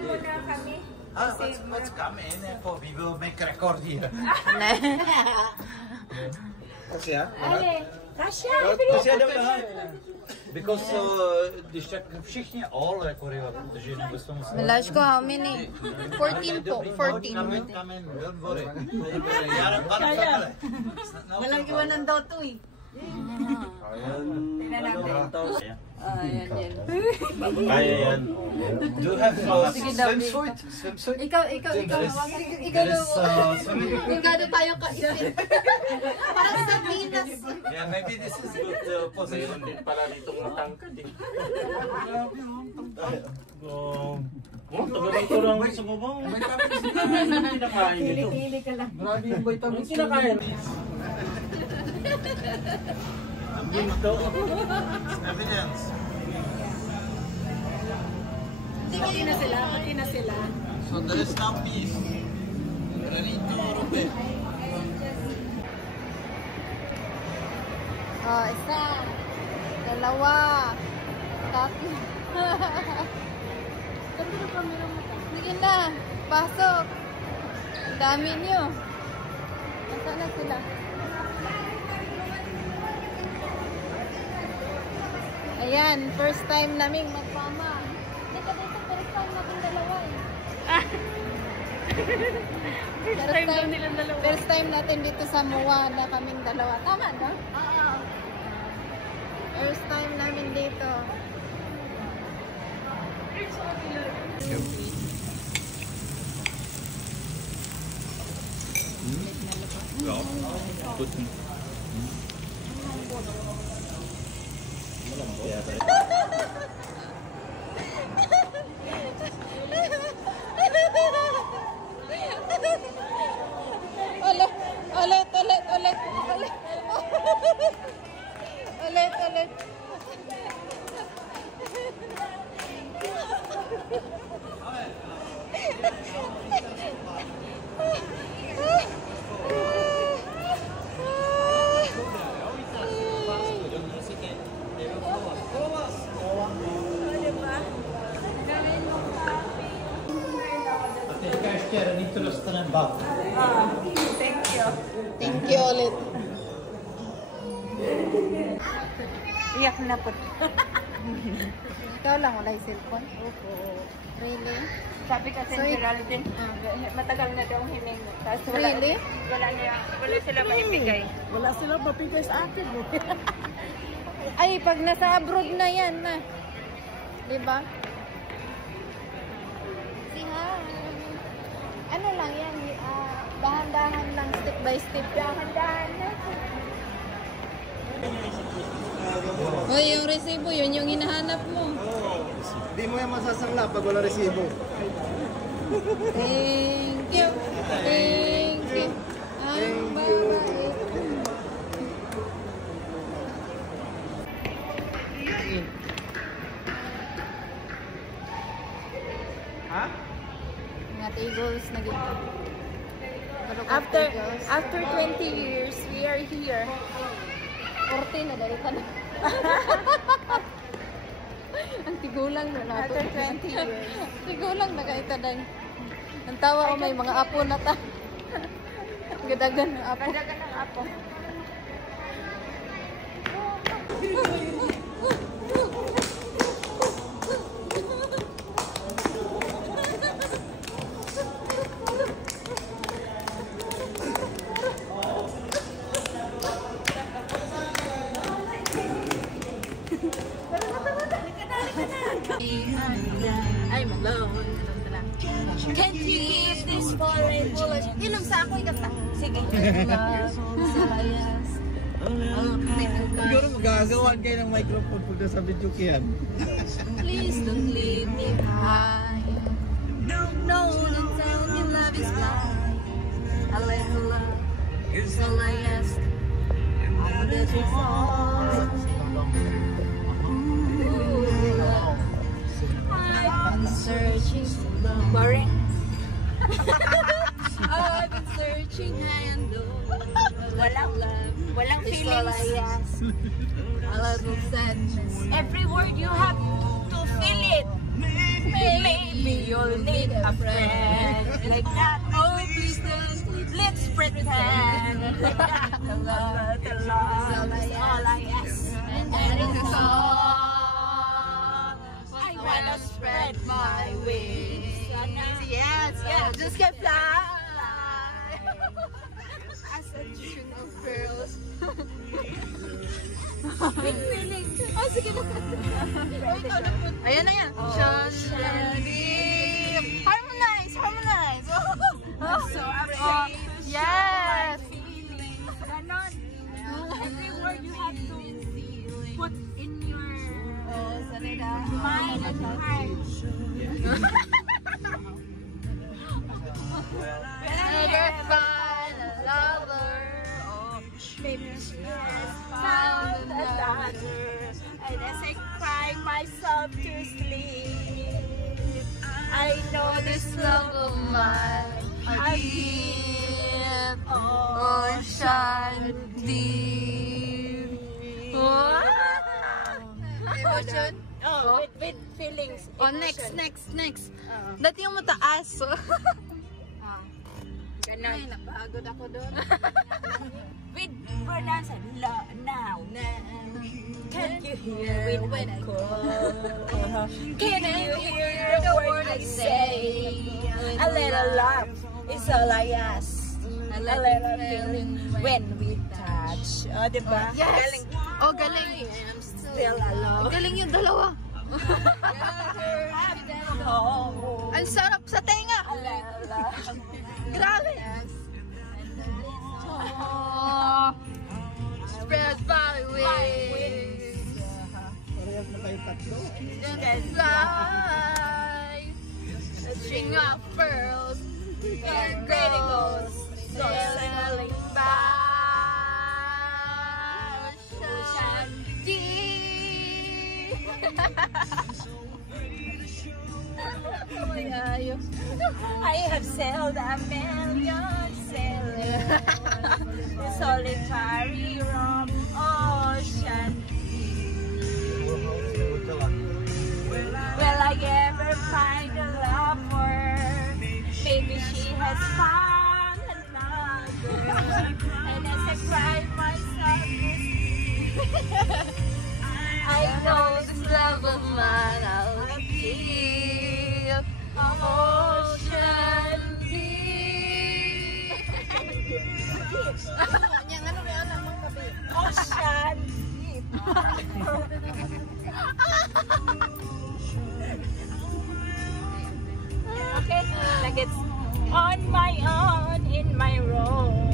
muna kami. Let's come in and we will make a record here. Kasya? Kasya! Kasya daw lahat. Because všichni all kurva, protože nebudou muset. Milashko, how many? 14 po. 14. Come in, don't worry. Walang iwanan daw to eh. Tingnan natin. Ayan, yan. Kaya yan. Do you have swimsuit? Swimsuit? Ikaw gado tayo kaisip. Parang sa Venus. Yeah, maybe this is good position. Din pala dito matangkad eh. Tagal ito lang sa bubong. Kinakain ito. Kili ka lang. Marami yung vitamins. Kinakain. Dito. Evidence. Pati na sila. So there is now peace. Ready to rope. Oh, isa. Dalawa. Tatlo. Sige na. Pasok. Ang dami nyo. Nasaan na sila? Ayan, first time namin magmama. Hindi ka dito, first time natin dalawa eh. First time natin dito sa MOA na kaming dalawa. Tama, no? Oo. First time namin dito. Ulit. Thank you ulit. Iyak na po. Ikaw lang, wala yung cellphone? Opo. Really? Sabi kasi ni Geraldine, matagal na daw hiling. Really? Wala sila maibigay. Wala sila mapigay sa akin. Ay, pag nasa abroad na yan na. Diba? Ano lang yan, dahan-dahan lang, step by step. Dahan-dahan na. Hoy, yung resibo, yun yung hinahanap mo. Hindi mo yan masasangla pag wala resibo. Thank you. Thank you. Ang babae. Ha? Mga tables na gito. After 20 years, we are here. 40 na dali ka na. Ang tigulang na nato. After 20 years. Tigulang na kayo taday. Ang tawa ko may mga apo na ta. Gadagan ng apo. Gadagan ng apo. I'm alone. Can't you give this foreign inom sa ako ikata. Sige. Siguro magagawan kayo ng microphone pagka sa video kiyan. Please don't leave me behind. No, don't tell me love is blind. I let you love. Here's all I ask. I'm the default. I've been searching so long. Boring. I've been searching high and low. Walang It's all I feelings. ask. A little sadness. Every word you have to feel it. Maybe you'll need a friend like that. Oh, please don't. Let's pretend like that. The love is all I ask. And that is all. I wanna spread my wings. Yes, Yeah, just get fly. As a string of pearls. Big feelings. Oh, sige na. Ayan na yan. Harmonize, harmonize. So afraid. Yes. Ganon. Every word you have to put in your mind and heart. Never find a lover. Maybe she has found another. And as I cry myself to sleep, I know this love of mine I give Ocean deep. Ocean. Oh, with feelings. Oh, next. Dati yung mataas. Ganon. Ay, napagod ako doon. With pronounce now. Can you hear it when I call? Can you hear the word I say? A little love is all I ask. A little feeling when we touch. Oh, diba? Yes. Galing. Oh, galing. Still alone. Galing yung dalawa. Oh, Ang sarap sa tenga. a little love. Grabe. Oh, spread my wings. Parehas na kayo tatlo. Then fly. A string of pearls. And great it goes. Sailing by ocean deep. I have sailed a million sailors, solitary from ocean. Will I ever find a lover? Maybe she has found another. And as I cry myself to sleep, I know this love of mine I'll keep. Ocean deep. Ocean deep. Okay, like it's on my own in my room.